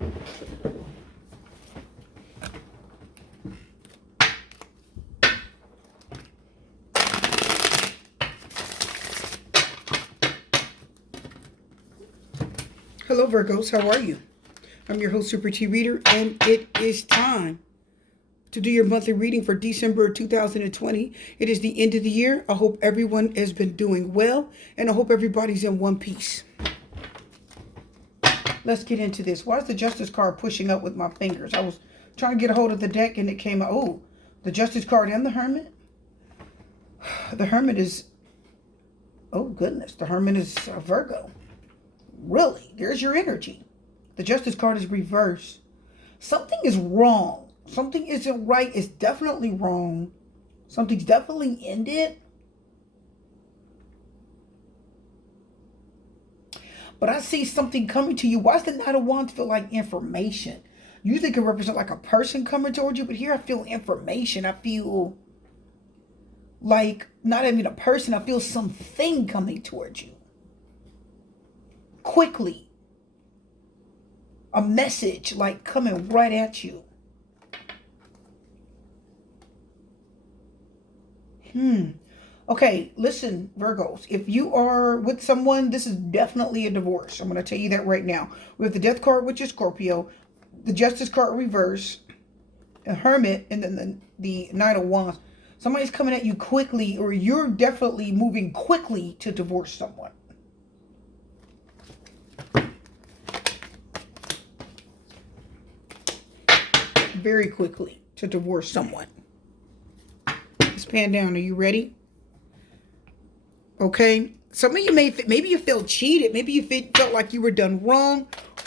Hello, Virgos. How are you? I'm your host, Super T Reader, and it is time to do your monthly reading for December 2020. It is the end of the year. I hope everyone has been doing well, and I hope everybody's in one piece. Let's get into this. Why is the Justice card pushing up with my fingers? I was trying to get a hold of the deck, and it came out. Oh, the Justice card and the Hermit. The Hermit is... Oh, goodness. The Hermit is a Virgo. Really? There's your energy. The Justice card is reversed. Something is wrong. Something isn't right. It's definitely wrong. Something's definitely ended. But I see something coming to you. Why does the Knight of Wands feel like information? Usually it can represent like a person coming towards you, but here I feel information. I feel like not even a person. I feel something coming towards you. Quickly. A message like coming right at you. Okay, listen, Virgos. If you are with someone, this is definitely a divorce. I'm going to tell you that right now. We have the Death card, which is Scorpio. The Justice card reverse. A Hermit. And then the Knight of Wands. Somebody's coming at you quickly, or you're definitely moving quickly to divorce someone. Very quickly to divorce someone. Let's pan down. Are you ready? Okay. Some of you maybe you felt cheated. Maybe you felt like you were done wrong,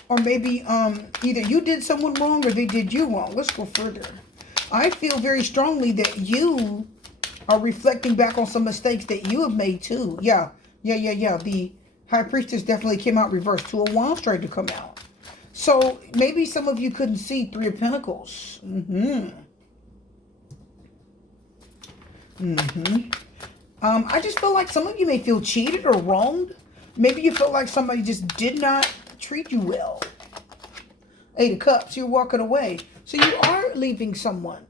or maybe either you did someone wrong or they did you wrong. Let's go further. I feel very strongly that you are reflecting back on some mistakes that you have made too. Yeah. The High Priestess definitely came out reversed. Two of Wands tried to come out. So maybe some of you couldn't see Three of Pentacles. I just feel like some of you may feel cheated or wronged. Maybe you feel like somebody just did not treat you well. Eight of Cups, you're walking away. So you are leaving someone,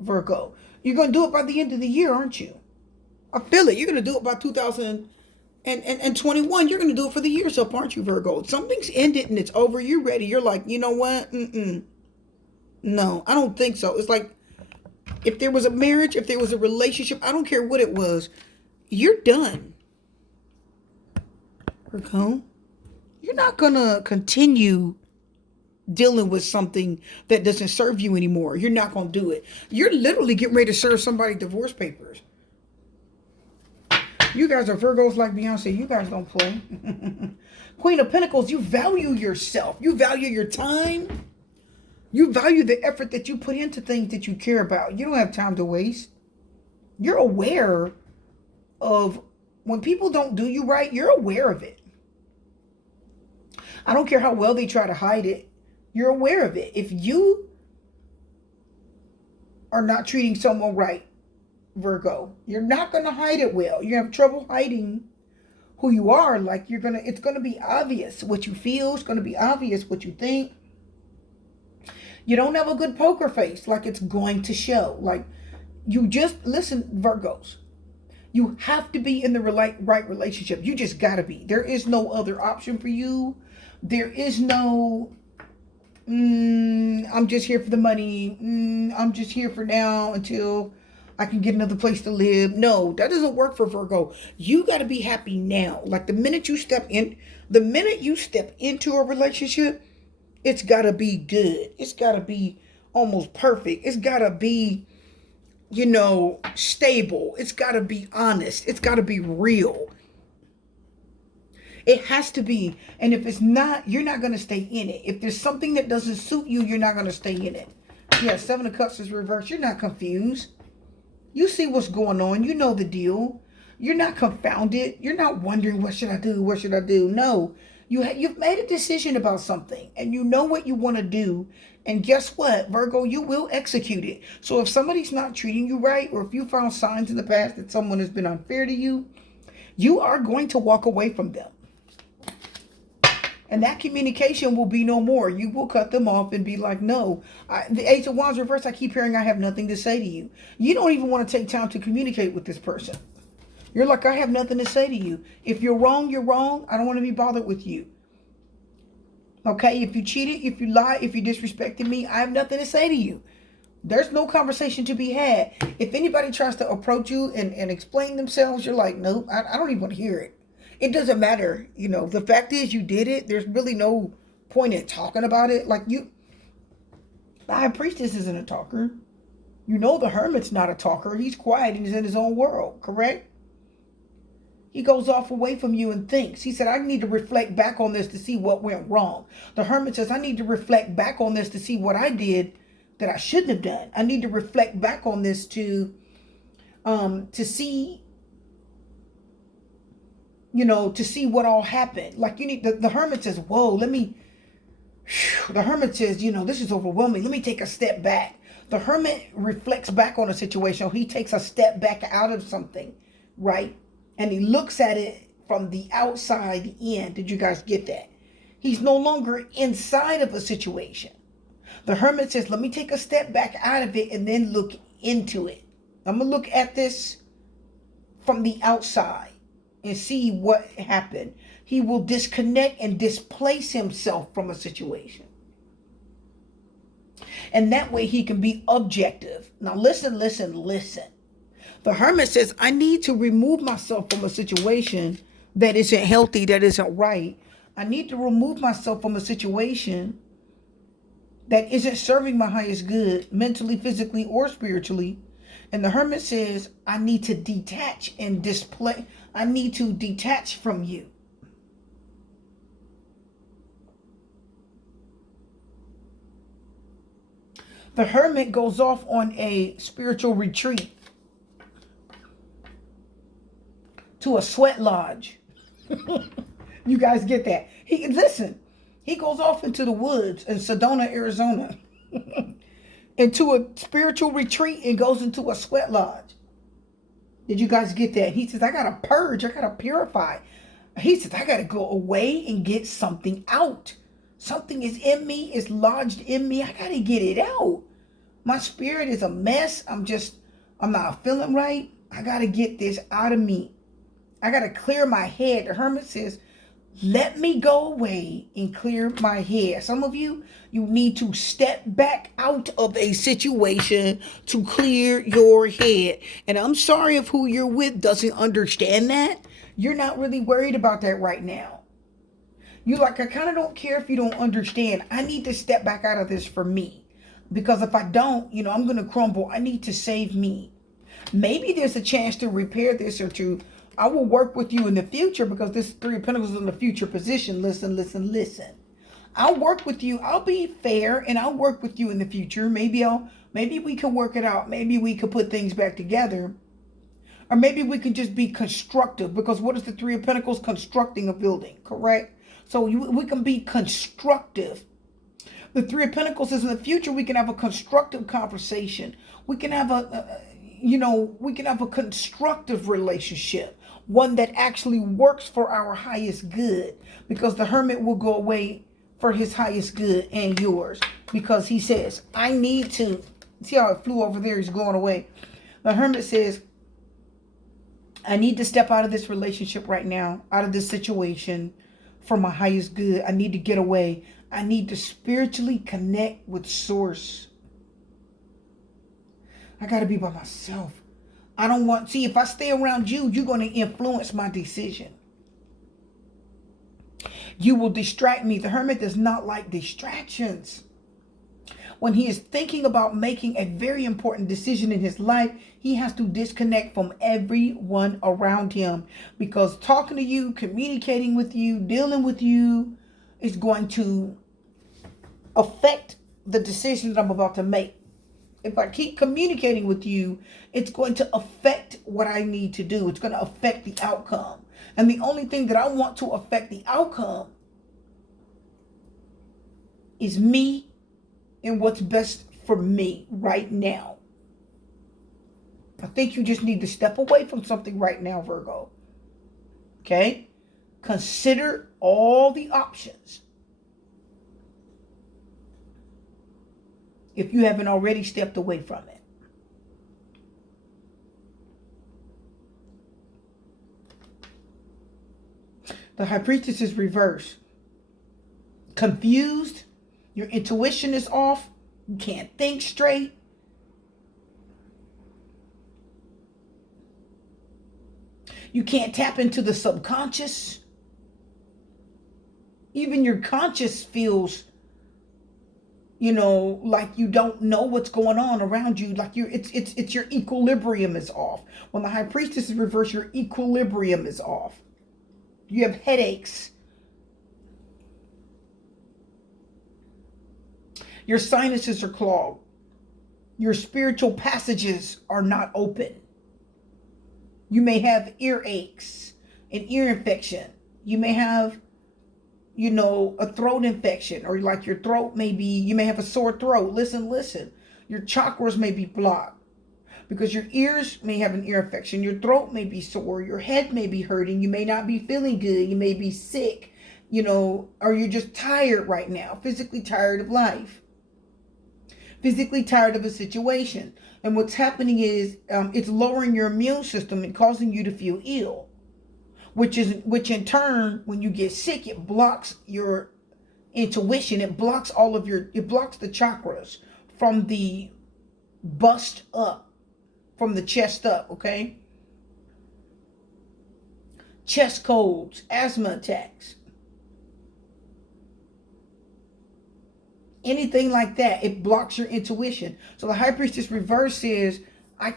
Virgo. You're going to do it by the end of the year, aren't you? I feel it. You're going to do it by 2021. You're going to do it for the year's up, aren't you, Virgo? Something's ended and it's over. You're ready. You're like, you know what? No, I don't think so. It's like if there was a marriage, if there was a relationship, I don't care what it was. You're done. Virgo, you're not going to continue dealing with something that doesn't serve you anymore. You're not going to do it. You're literally getting ready to serve somebody divorce papers. You guys are Virgos like Beyonce. You guys don't play. Queen of Pentacles, you value yourself. You value your time. You value the effort that you put into things that you care about. You don't have time to waste. You're aware of when people don't do you right. You're aware of it. I don't care how well they try to hide it. You're aware of it. If you are not treating someone right, Virgo, you're not going to hide it well. You have trouble hiding who you are. Like it's going to be obvious what you feel. It's going to be obvious what you think. You don't have a good poker face. Like it's going to show. Like you just, listen, Virgos, you have to be in the right relationship. You just got to be. There is no other option for you. There is no, I'm just here for the money. I'm just here for now until I can get another place to live. No, that doesn't work for Virgo. You got to be happy now. Like the minute you step into a relationship, it's got to be good. It's got to be almost perfect. It's got to be, stable. It's got to be honest. It's got to be real. It has to be. And if it's not, you're not going to stay in it. If there's something that doesn't suit you, you're not going to stay in it. Yeah, Seven of Cups is reversed. You're not confused. You see what's going on. You know the deal. You're not confounded. You're not wondering, what should I do? What should I do? No. You've made a decision about something and you know what you want to do. And guess what, Virgo, you will execute it. So if somebody's not treating you right, or if you found signs in the past that someone has been unfair to you, you are going to walk away from them. And that communication will be no more. You will cut them off and be like, no. The Ace of Wands reverse, I keep hearing I have nothing to say to you. You don't even want to take time to communicate with this person. You're like, I have nothing to say to you. If you're wrong, you're wrong. I don't want to be bothered with you. Okay, if you cheated, if you lied, if you disrespected me, I have nothing to say to you. There's no conversation to be had. If anybody tries to approach you and explain themselves, you're like, nope, I don't even want to hear it. It doesn't matter. The fact is you did it. There's really no point in talking about it. Like the High Priestess isn't a talker. The Hermit's not a talker. He's quiet and he's in his own world, correct? He goes off away from you and thinks. He said, I need to reflect back on this to see what went wrong. The Hermit says, I need to reflect back on this to see what I did that I shouldn't have done. I need to reflect back on this to see, to see what all happened. Like the Hermit says, whoa, the Hermit says, this is overwhelming. Let me take a step back. The Hermit reflects back on a situation. He takes a step back out of something, right? And he looks at it from the outside in. Did you guys get that? He's no longer inside of a situation. The Hermit says, let me take a step back out of it and then look into it. I'm going to look at this from the outside and see what happened. He will disconnect and displace himself from a situation. And that way he can be objective. Now listen. The Hermit says, I need to remove myself from a situation that isn't healthy, that isn't right. I need to remove myself from a situation that isn't serving my highest good, mentally, physically, or spiritually. And the Hermit says, I need to detach and display. I need to detach from you. The Hermit goes off on a spiritual retreat to a sweat lodge. You guys get that? He goes off into the woods in Sedona, Arizona, into a spiritual retreat and goes into a sweat lodge. Did you guys get that? He says, I got to purge. I got to purify. He says, I got to go away and get something out. Something is in me. It's lodged in me. I got to get it out. My spirit is a mess. I'm not feeling right. I got to get this out of me. I got to clear my head. The Hermit says, let me go away and clear my head. Some of you need to step back out of a situation to clear your head. And I'm sorry if who you're with doesn't understand that. You're not really worried about that right now. You're like, I kind of don't care if you don't understand. I need to step back out of this for me. Because if I don't, I'm going to crumble. I need to save me. Maybe there's a chance to repair this or I will work with you in the future because this Three of Pentacles is in the future position. Listen. I'll work with you. I'll be fair and I'll work with you in the future. Maybe we can work it out. Maybe we could put things back together. Or maybe we can just be constructive, because what is the Three of Pentacles? Constructing a building, correct? So we can be constructive. The Three of Pentacles is in the future. We can have a constructive conversation. We can have we can have a constructive relationship. One that actually works for our highest good, because the Hermit will go away for his highest good and yours, because he says, I need to, see how it flew over there, he's going away. The Hermit says, I need to step out of this relationship right now, out of this situation for my highest good. I need to get away. I need to spiritually connect with Source. I got to be by myself. I don't want, if I stay around you, you're going to influence my decision. You will distract me. The Hermit does not like distractions. When he is thinking about making a very important decision in his life, he has to disconnect from everyone around him, because talking to you, communicating with you, dealing with you is going to affect the decision that I'm about to make. If I keep communicating with you, it's going to affect what I need to do. It's going to affect the outcome. And the only thing that I want to affect the outcome is me and what's best for me right now. I think you just need to step away from something right now, Virgo. Okay? Consider all the options. if you haven't already stepped away from it. The High Priestess is reversed. Confused. Your intuition is off. You can't think straight. You can't tap into the subconscious. Even your conscious feels, like you don't know what's going on around you. Like it's your equilibrium is off. When the High Priestess is reversed, your equilibrium is off. You have headaches. Your sinuses are clogged. Your spiritual passages are not open. You may have earaches, an ear infection. You may have, a throat infection, or like your throat you may have a sore throat. Listen. Your chakras may be blocked because your ears may have an ear infection. Your throat may be sore. Your head may be hurting. You may not be feeling good. You may be sick, or you're just tired right now, physically tired of life. Physically tired of a situation. And what's happening is it's lowering your immune system and causing you to feel ill, which in turn, when you get sick, it blocks your intuition. It blocks it blocks the chakras from the bust up, from the chest up, okay? Chest colds, asthma attacks. Anything like that, it blocks your intuition. So the High Priestess reverse is, I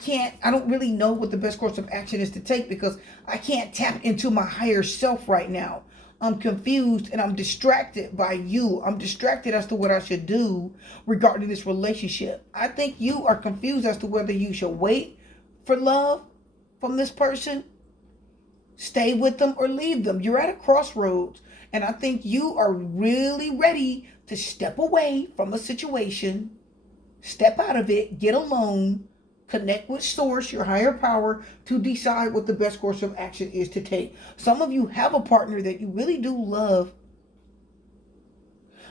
don't really know what the best course of action is to take because I can't tap into my higher self right now. I'm confused and I'm distracted by you. I'm distracted as to what I should do regarding this relationship. I think you are confused as to whether you should wait for love from this person, stay with them, or leave them. You're at a crossroads. And I think you are really ready to step away from a situation, step out of it, get alone, connect with source, your higher power, to decide what the best course of action is to take. Some of you have a partner that you really do love,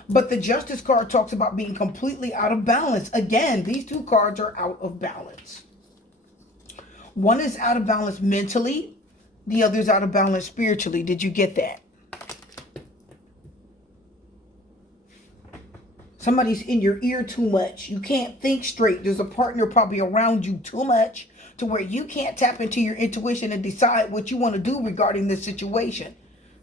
but the Justice card talks about being completely out of balance. Again, these two cards are out of balance. One is out of balance mentally, the other is out of balance spiritually. Did you get that? Somebody's in your ear too much. You can't think straight. There's a partner probably around you too much to where you can't tap into your intuition and decide what you want to do regarding this situation.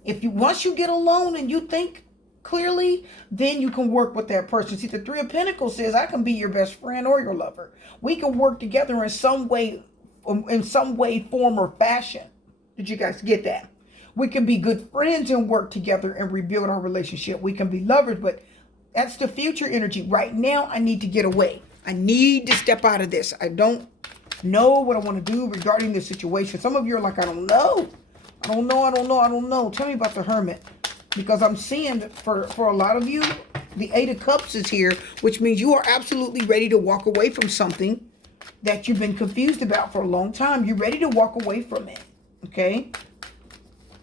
Once you get alone and you think clearly, then you can work with that person. See, the Three of Pentacles says, I can be your best friend or your lover. We can work together in some way, form, or fashion. Did you guys get that? We can be good friends and work together and rebuild our relationship. We can be lovers, but that's the future energy. Right now, I need to get away. I need to step out of this. I don't know what I want to do regarding this situation. Some of you are like, I don't know. Tell me about the Hermit. Because I'm seeing for a lot of you, the Eight of Cups is here, which means you are absolutely ready to walk away from something that you've been confused about for a long time. You're ready to walk away from it. Okay?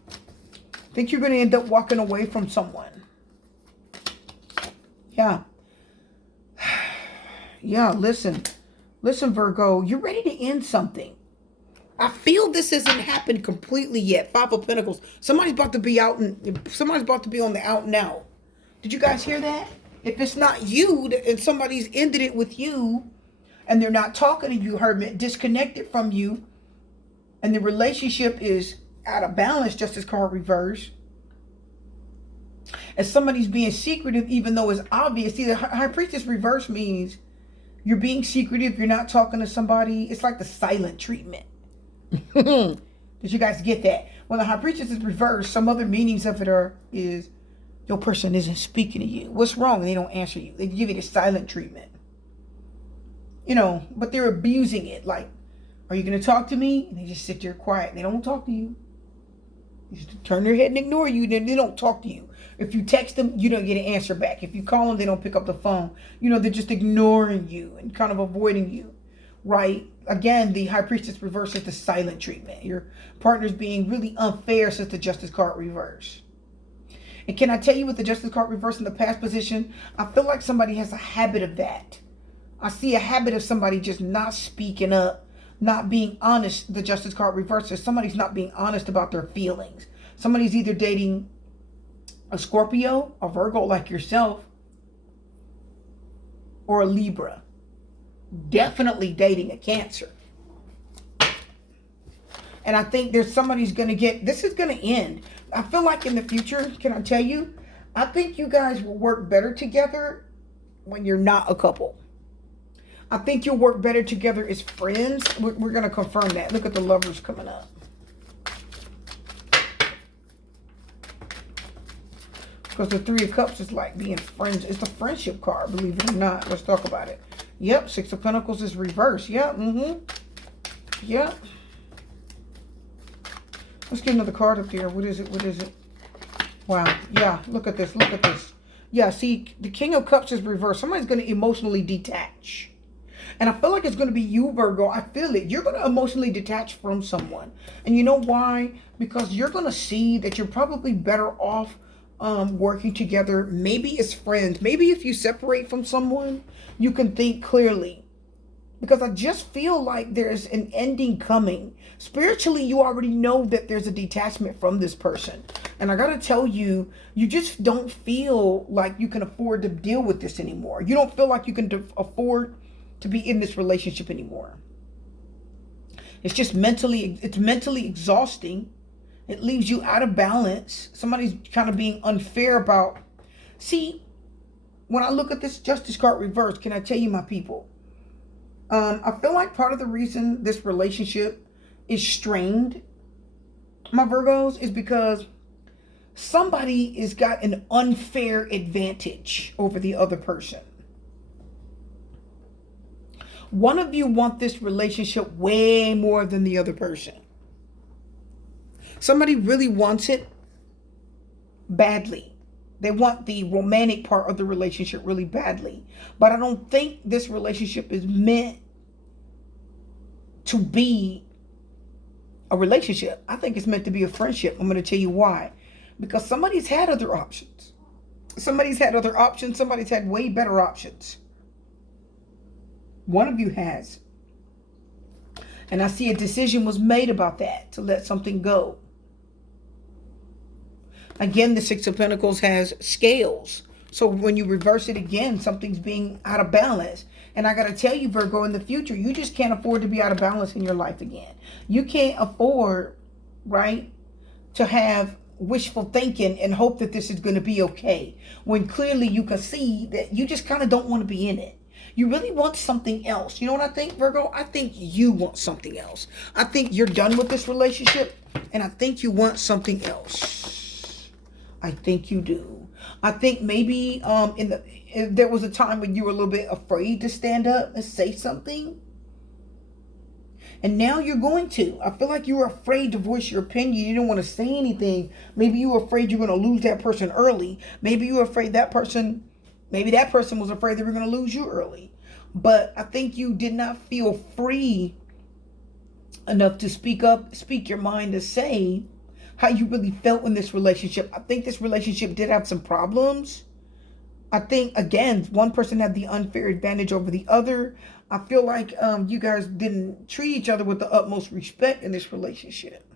I think you're going to end up walking away from someone. Yeah, listen, Virgo, you're ready to end something. I feel this hasn't happened completely yet. Five of Pentacles. Somebody's about to be on the out and out. Did you guys hear that? If it's not you and somebody's ended it with you and they're not talking to you, Hermit, disconnected from you, and the relationship is out of balance, Justice card reverse. And somebody's being secretive even though it's obvious. See, the High Priestess reverse means you're being secretive. You're not talking to somebody. It's like the silent treatment. Did you guys get that? When the High Priestess is reversed, some other meanings of it is your person isn't speaking to you. What's wrong? They don't answer you. They give you the silent treatment. But they're abusing it. Like, are you going to talk to me? And they just sit there quiet. They don't talk to you. They just turn their head and ignore you. Then they don't talk to you. If you text them, you don't get an answer back. If you call them, they don't pick up the phone. They're just ignoring you and kind of avoiding you, right? Again, the High Priestess reverse is the silent treatment. Your partner's being really unfair since the Justice card reverse. And can I tell you with the Justice card reverse in the past position, I feel like somebody has a habit of that. I see a habit of somebody just not speaking up, not being honest. The Justice card reverses. Somebody's not being honest about their feelings. Somebody's either dating a Scorpio, a Virgo like yourself, or a Libra. Definitely dating a Cancer. And I think there's somebody's going to get, this is going to end. I feel like in the future, can I tell you, I think you guys will work better together when you're not a couple. I think you'll work better together as friends. We're going to confirm that. Look at the Lovers coming up. Because the Three of Cups is like being friends. It's the friendship card, believe it or not. Let's talk about it. Yep, Six of Pentacles is reversed. Yep, Yep. Let's get another card up there. What is it? What is it? Wow. Yeah, look at this. Look at this. Yeah, see, the King of Cups is reversed. Somebody's going to emotionally detach. And I feel like it's going to be you, Virgo. I feel it. You're going to emotionally detach from someone. And you know why? Because you're going to see that you're probably better off working together. Maybe as friends. Maybe if you separate from someone, you can think clearly. Because I just feel like there's an ending coming. Spiritually, you already know that there's a detachment from this person. And I got to tell you, you just don't feel like you can afford to deal with this anymore. You don't feel like you can afford to be in this relationship anymore. It's just mentally exhausting. It leaves you out of balance. Somebody's kind of being unfair about. See, when I look at this Justice card reversed, can I tell you, my people? I feel like part of the reason this relationship is strained, my Virgos, is because somebody has got an unfair advantage over the other person. One of you want this relationship way more than the other person. Somebody really wants it badly. They want the romantic part of the relationship really badly. But I don't think this relationship is meant to be a relationship. I think it's meant to be a friendship. I'm going to tell you why. Because somebody's had other options. Somebody's had other options. Somebody's had way better options. One of you has. And I see a decision was made about that, to let something go. Again, the Six of Pentacles has scales. So when you reverse it again, something's being out of balance. And I got to tell you, Virgo, in the future, you just can't afford to be out of balance in your life again. You can't afford, right, to have wishful thinking and hope that this is going to be okay. When clearly you can see that you just kind of don't want to be in it. You really want something else. You know what I think, Virgo? I think you want something else. I think you're done with this relationship. And I think you want something else. I think you do. I think maybe there was a time when you were a little bit afraid to stand up and say something. And now you're going to. I feel like you were afraid to voice your opinion. You didn't want to say anything. Maybe you were afraid you're going to lose that person early. Maybe you were afraid maybe that person was afraid they were going to lose you early. But I think you did not feel free enough to speak your mind, to say how you really felt in this relationship. I think this relationship did have some problems. I think, again, one person had the unfair advantage over the other. I feel like you guys didn't treat each other with the utmost respect in this relationship.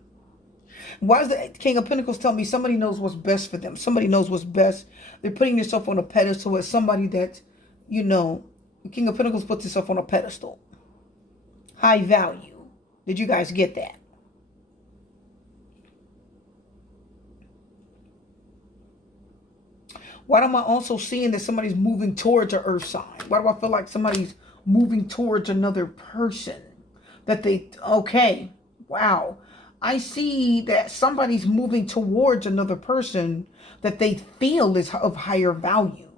Why does the King of Pentacles tell me somebody knows what's best for them? Somebody knows what's best. They're putting themselves on a pedestal as somebody that, the King of Pentacles puts himself on a pedestal. High value. Did you guys get that? Why am I also seeing that somebody's moving towards an earth sign? Why do I feel like somebody's moving towards another person? Okay, wow. I see that somebody's moving towards another person that they feel is of higher value.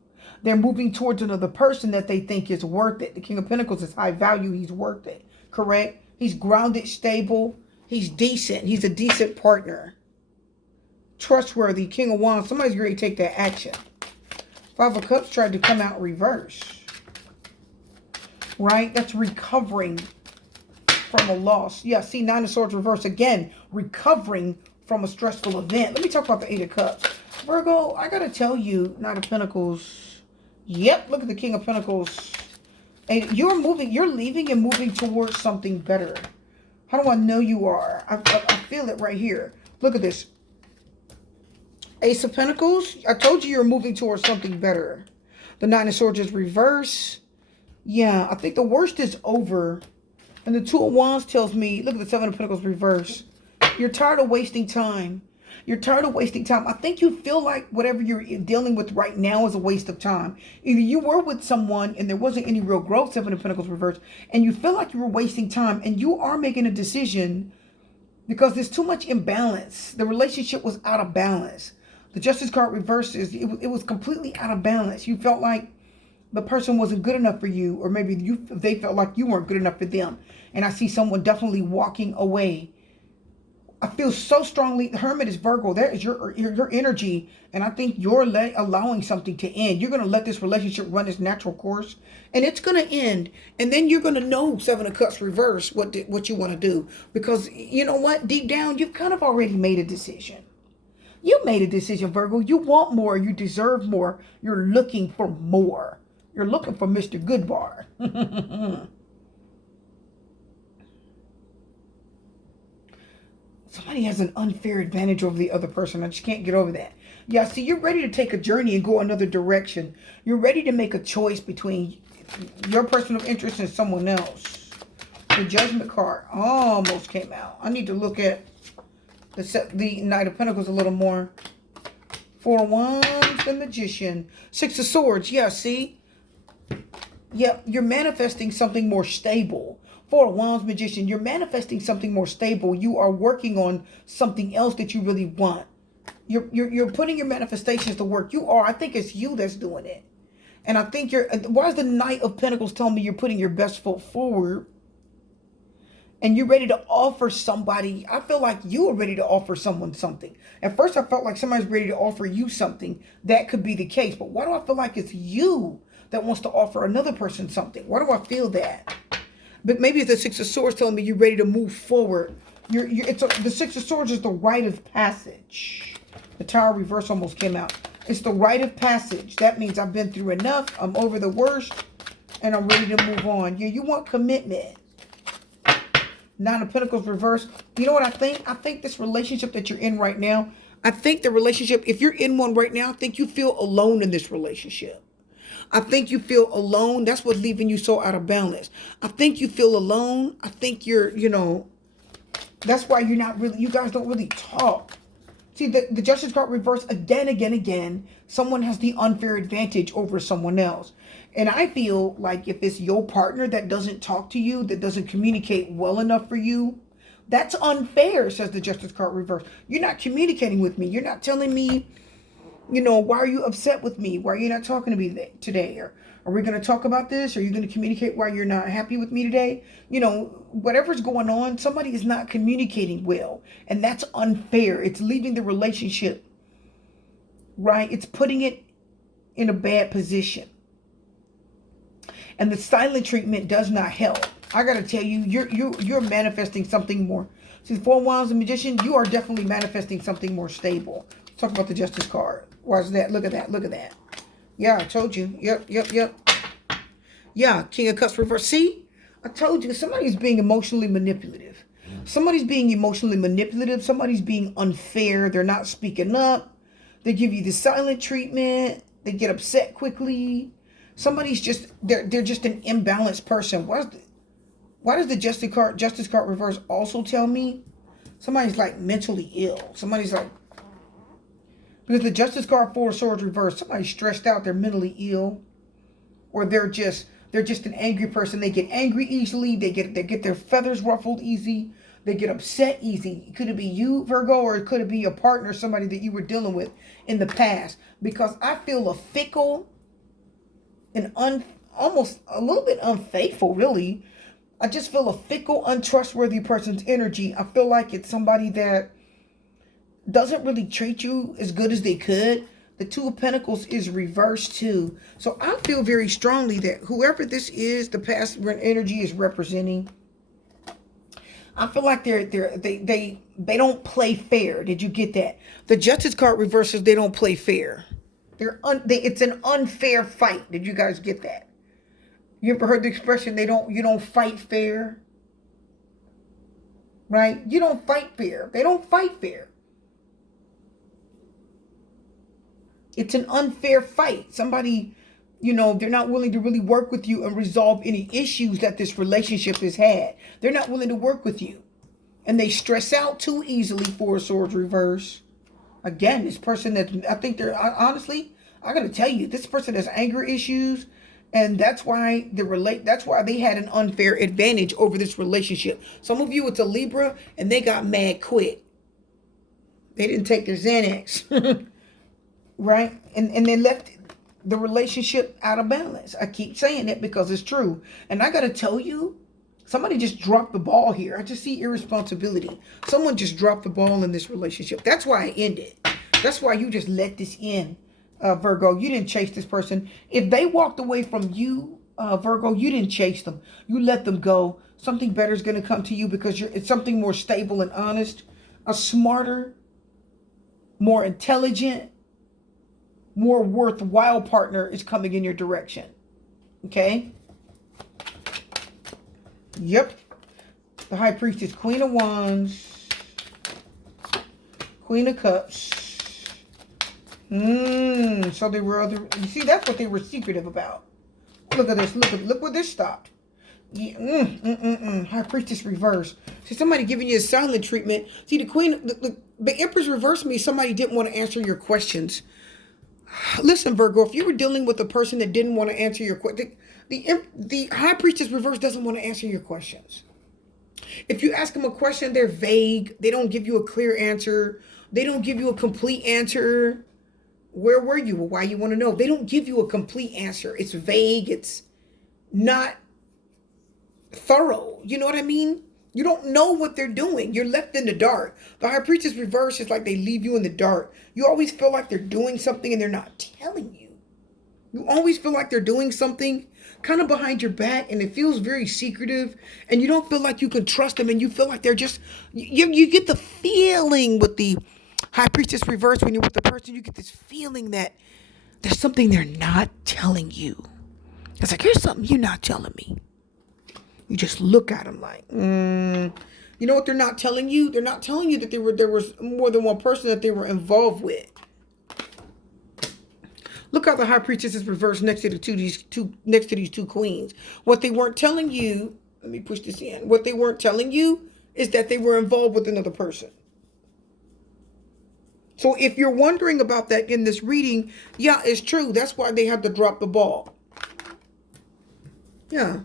They're moving towards another person that they think is worth it. The King of Pentacles is high value. He's worth it. Correct? He's grounded, stable. He's decent. He's a decent partner. Trustworthy. King of Wands. Somebody's ready to take that action. Five of Cups tried to come out reverse. Right? That's recovering from a loss. Yeah, see, Nine of Swords reverse again. Recovering from a stressful event. Let me talk about the Eight of Cups. Virgo, I got to tell you, Nine of Pentacles. Yep, look at the King of Pentacles. And you're leaving and moving towards something better. How do I know you are? I feel it right here. Look at this. Ace of Pentacles. I told you you're moving towards something better. The Nine of Swords is reverse. Yeah, I think the worst is over. And the Two of Wands tells me, look at the Seven of Pentacles reverse. You're tired of wasting time. You're tired of wasting time. I think you feel like whatever you're dealing with right now is a waste of time. Either you were with someone and there wasn't any real growth, Seven of Pentacles reverse, and you feel like you were wasting time, and you are making a decision because there's too much imbalance. The relationship was out of balance. The Justice card reverses. It was completely out of balance. You felt like the person wasn't good enough for you, or maybe they felt like you weren't good enough for them. And I see someone definitely walking away. I feel so strongly. The Hermit is Virgo. There is your energy, and I think you're allowing something to end. You're going to let this relationship run its natural course, and it's going to end. And then you're going to know, Seven of Cups reverse, what you want to do, because you know what? Deep down, you've kind of already made a decision. You made a decision, Virgo. You want more. You deserve more. You're looking for more. You're looking for Mr. Goodbar. Somebody has an unfair advantage over the other person. I just can't get over that. Yeah, see, you're ready to take a journey and go another direction. You're ready to make a choice between your personal interest and someone else. The Judgment card almost came out. I need to look at the Knight of Pentacles a little more. Four of Wands, the Magician. Six of Swords. Yeah, see? Yeah, you're manifesting something more stable. Four of Wands, Magician. You're manifesting something more stable. You are working on something else that you really want. You're putting your manifestations to work. You are. I think it's you that's doing it. And I think why is the Knight of Pentacles telling me you're putting your best foot forward? And you're ready to offer somebody. I feel like you are ready to offer someone something. At first, I felt like somebody's ready to offer you something. That could be the case. But why do I feel like it's you that wants to offer another person something? Why do I feel that? But maybe it's the Six of Swords telling me you're ready to move forward. The Six of Swords is the rite of passage. The Tower reverse almost came out. It's the rite of passage. That means I've been through enough. I'm over the worst. And I'm ready to move on. Yeah, you want commitment. Nine of Pentacles reverse. You know what I think? I think this relationship that you're in right now, I think the relationship, if you're in one right now, I think you feel alone in this relationship. I think you feel alone. That's what's leaving you so out of balance. I think you feel alone. I think that's why you're not really, you guys don't really talk. See, the Justice card reverse again. Someone has the unfair advantage over someone else. And I feel like if it's your partner that doesn't talk to you, that doesn't communicate well enough for you, that's unfair, says the Justice card reverse. You're not communicating with me. You're not telling me, why are you upset with me? Why are you not talking to me today? Or are we going to talk about this? Are you going to communicate why you're not happy with me today? Whatever's going on, somebody is not communicating well. And that's unfair. It's leaving the relationship, right? It's putting it in a bad position. And the silent treatment does not help. I got to tell you, you're manifesting something more. See, the Four of Wands, the Magician, you are definitely manifesting something more stable. Let's talk about the Justice card. Why is that? Look at that. Yeah, I told you. Yep. Yeah, King of Cups reverse. See, I told you, somebody's being emotionally manipulative. Somebody's being emotionally manipulative. Somebody's being unfair. They're not speaking up. They give you the silent treatment. They get upset quickly. Somebody's they're just an imbalanced person. Why does the Justice card reverse also tell me somebody's like mentally ill? Somebody's like, because the Justice card, Four of Swords reverse, somebody's stressed out, they're mentally ill, or they're just an angry person. They get angry easily. They get their feathers ruffled easy. They get upset easy. Could it be you, Virgo, or could it be a partner, somebody that you were dealing with in the past? Because I feel a fickle and almost a little bit unfaithful, really. I just feel a fickle, untrustworthy person's energy. I feel like it's somebody that doesn't really treat you as good as they could. The Two of Pentacles is reversed too. So I feel very strongly that whoever this is, the past energy is representing, I feel like they don't play fair. Did you get that? The Justice card reverses, they don't play fair. It's an unfair fight. Did you guys get that? You ever heard the expression, you don't fight fair? Right? You don't fight fair. They don't fight fair. It's an unfair fight. Somebody, they're not willing to really work with you and resolve any issues that this relationship has had. They're not willing to work with you. And they stress out too easily. Four of Swords reverse. Again, this person I think honestly, I gotta tell you, this person has anger issues. And that's why they had an unfair advantage over this relationship. Some of you, it's a Libra, and they got mad quick. They didn't take their Xanax. Right? And they left the relationship out of balance. I keep saying it because it's true. And I got to tell you, somebody just dropped the ball here. I just see irresponsibility. Someone just dropped the ball in this relationship. That's why I ended. That's why you just let this end, Virgo. You didn't chase this person. If they walked away from you, Virgo, you didn't chase them. You let them go. Something better is going to come to you because it's something more stable and honest. A smarter, more intelligent, more worthwhile partner is coming in your direction. Okay? Yep. The High Priestess, Queen of Wands, Queen of Cups. So they were you see, that's what they were secretive about. Look at this. Look where this stopped. Yeah. High Priestess reverse. See, somebody giving you a silent treatment. See, the Queen, the Empress reverse means somebody didn't want to answer your questions. Listen, Virgo, if you were dealing with a person that didn't want to answer your question, the High Priestess reverse doesn't want to answer your questions. If you ask them a question, they're vague. They don't give you a clear answer. They don't give you a complete answer. Where were you? Well, why you want to know? They don't give you a complete answer. It's vague. It's not thorough. You know what I mean? You don't know what they're doing. You're left in the dark. The High Priestess reverse is like they leave you in the dark. You always feel like they're doing something and they're not telling you. You always feel like they're doing something kind of behind your back and it feels very secretive and you don't feel like you can trust them and you feel like they're just, you get the feeling with the High Priestess reverse when you're with the person, you get this feeling that there's something they're not telling you. It's like, here's something you're not telling me. You just look at them like, you know what they're not telling you? They're not telling you that there was more than one person that they were involved with. Look how the High Priestess is reversed next to these two queens. What they weren't telling you, let me push this in. What they weren't telling you is that they were involved with another person. So if you're wondering about that in this reading, yeah, it's true. That's why they had to drop the ball. Yeah.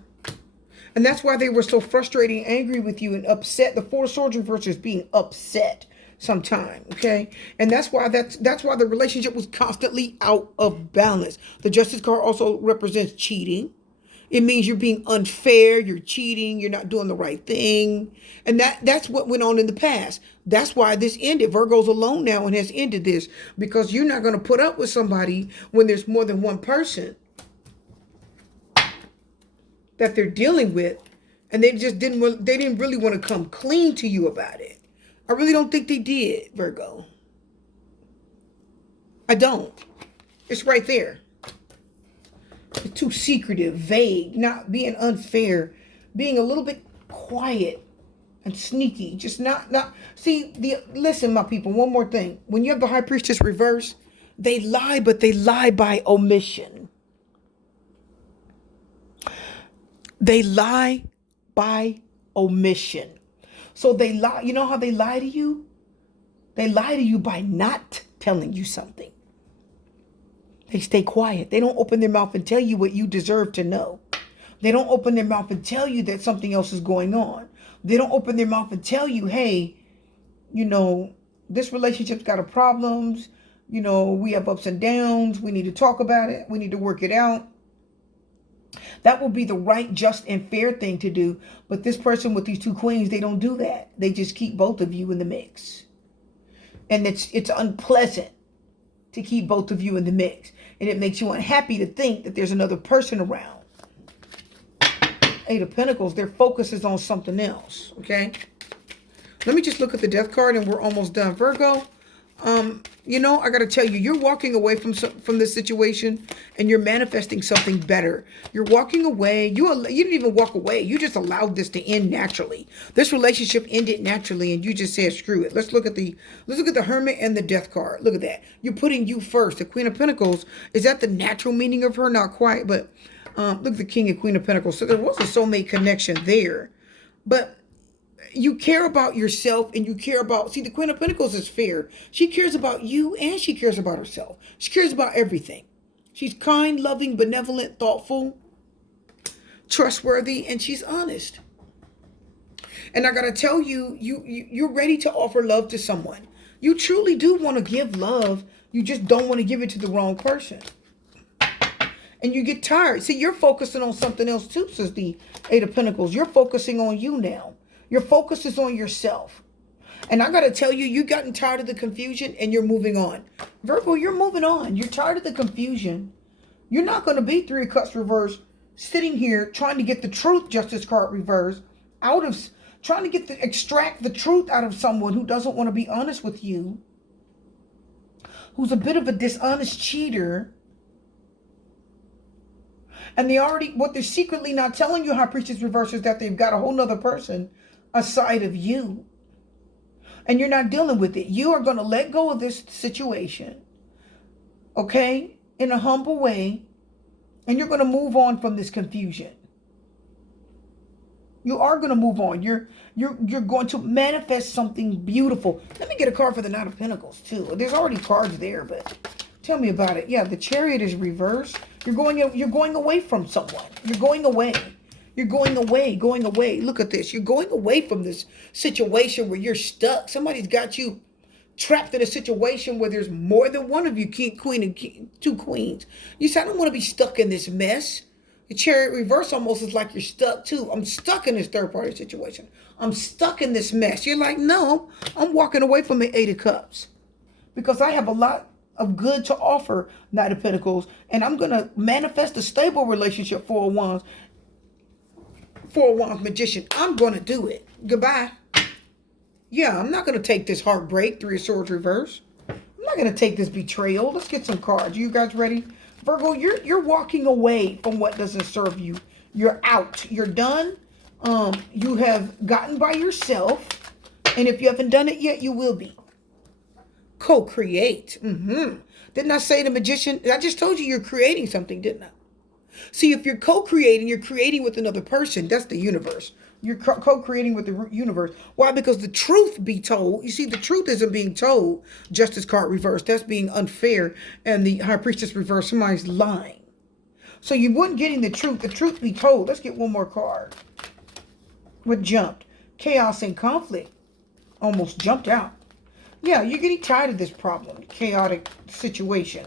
And that's why they were so frustrated and angry with you and upset. The Four of Swords reverse is being upset sometime, okay? And that's why the relationship was constantly out of balance. The Justice card also represents cheating. It means you're being unfair, you're cheating, you're not doing the right thing. And that's what went on in the past. That's why this ended. Virgo's alone now and has ended this because you're not going to put up with somebody when there's more than one person that they're dealing with, and they didn't really want to come clean to you about it. I really don't think they did, Virgo. I don't. It's right there. It's too secretive, vague, not being unfair, being a little bit quiet and sneaky. Just not. Listen, my people, one more thing. When you have the High Priestess reverse, they lie, but they lie by omission. They lie by omission. So they lie. You know how they lie to you? They lie to you by not telling you something. They stay quiet. They don't open their mouth and tell you what you deserve to know. They don't open their mouth and tell you that something else is going on. They don't open their mouth and tell you, hey, this relationship's got a problems. We have ups and downs. We need to talk about it. We need to work it out. That will be the right, just, and fair thing to do. But this person with these two queens, they don't do that. They just keep both of you in the mix. And it's unpleasant to keep both of you in the mix. And it makes you unhappy to think that there's another person around. Eight of Pentacles, their focus is on something else, okay? Let me just look at the Death card and we're almost done. Virgo, You know, I got to tell you, you're walking away from this situation and you're manifesting something better. You're walking away. You didn't even walk away. You just allowed this to end naturally. This relationship ended naturally and you just said, screw it. Let's look at the Hermit and the Death card. Look at that. You're putting you first. The Queen of Pentacles, is that the natural meaning of her? Not quite, but look at the King and Queen of Pentacles. So there was a soulmate connection there. But you care about yourself and you care about, see, the Queen of Pentacles is fair. She cares about you and she cares about herself. She cares about everything. She's kind, loving, benevolent, thoughtful, trustworthy, and she's honest. And I got to tell you, you're ready to offer love to someone. You truly do want to give love. You just don't want to give it to the wrong person. And you get tired. See, you're focusing on something else too, says the Eight of Pentacles. You're focusing on you now. Your focus is on yourself. And I got to tell you, you've gotten tired of the confusion and you're moving on. Virgo, you're moving on. You're tired of the confusion. You're not going to be Three of Cups reverse, sitting here trying to get the truth, Justice card reverse, trying to extract the truth out of someone who doesn't want to be honest with you, who's a bit of a dishonest cheater. And what they're secretly not telling you, High Priestess reverse, is that they've got a whole nother person aside of you. And you're not dealing with it. You are going to let go of this situation, okay, in a humble way. And you're going to move on from this confusion. You are going to move on. You're going to manifest something beautiful. Let me get a card for the Knight of Pentacles too. There's already cards there, but tell me about it. Yeah, the Chariot is reversed. You're going away from someone. You're going away. You're going away. Look at this. You're going away from this situation where you're stuck. Somebody's got you trapped in a situation where there's more than one of you, king, queen, and two queens. You say, I don't want to be stuck in this mess. The Chariot reverse almost is like you're stuck too. I'm stuck in this third party situation. I'm stuck in this mess. You're like, no, I'm walking away from the Eight of Cups because I have a lot of good to offer, Knight of Pentacles, and I'm going to manifest a stable relationship, Four of Wands. Four of Wands Magician. I'm going to do it. Goodbye. Yeah, I'm not going to take this heartbreak, Three of Swords reverse. I'm not going to take this betrayal. Let's get some cards. You guys ready? Virgo, you're walking away from what doesn't serve you. You're out. You're done. You have gotten by yourself, and if you haven't done it yet, you will be. Co-create. Didn't I say the Magician? I just told you you're creating something, didn't I? See, if you're co-creating, you're creating with another person. That's the universe. You're co-creating with the universe. Why? Because the truth be told. You see, the truth isn't being told. Justice card reverse. That's being unfair. And the High Priestess reverse. Somebody's lying. So you weren't getting the truth. The truth be told. Let's get one more card. What jumped? Chaos and conflict. Almost jumped out. Yeah, you're getting tired of this problem, chaotic situation.